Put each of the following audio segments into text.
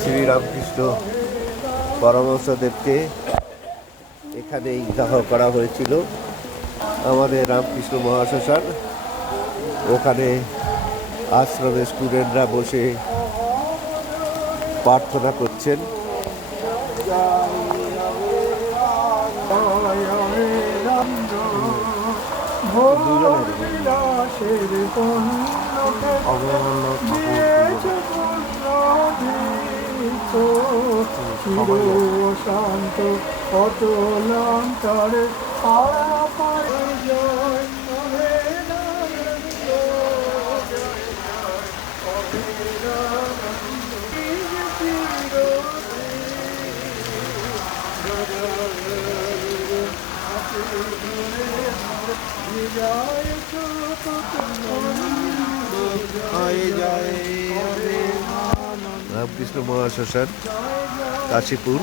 শ্রী রামকৃষ্ণ পরমহংসদেবকে এখানেই দাহ করা হয়েছিল। আমাদের রামকৃষ্ণ মহাশ্মশান, ওখানে আশ্রমের স্টুডেন্টরা বসে প্রার্থনা করছেন। শান্ত অতলান্তরে আড়া পারে জয় নহে নারায়ণ জয় রামকৃষ্ণ মহাশ্মশান কাশীপুর।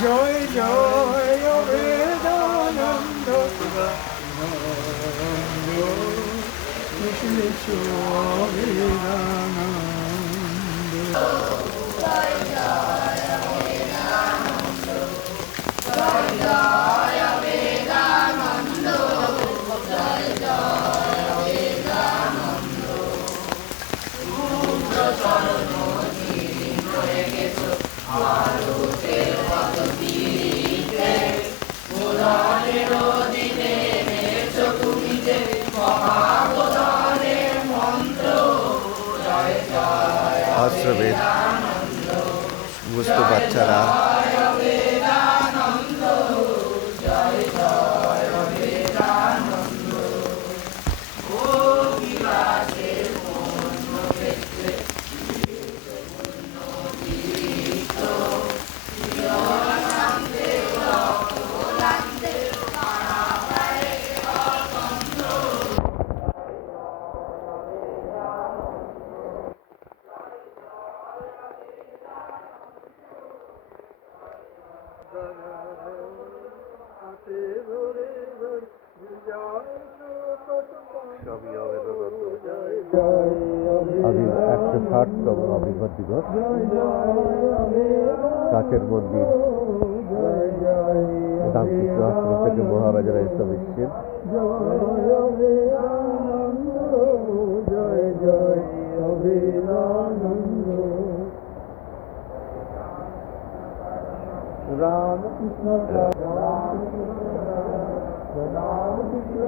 জয় জয় বেদানন্দ কৃষ্ণ বেদানন্দ আশ্রমের সমস্ত বাচ্চারা আবির একশো ষাটতম আবির্ভাব দিবস। কাচের মন্দির। রামকৃষ্ণ আশ্রম থেকে মহারাজারা এসব এসছেন। জয় জয় রামকৃষ্ণ রামকৃষ্ণ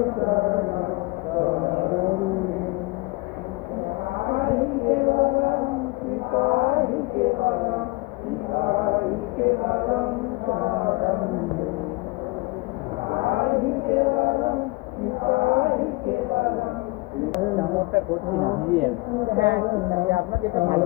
চামচটা করছি না মিলিয়ে হ্যাঁ আপনার যেটা ভালো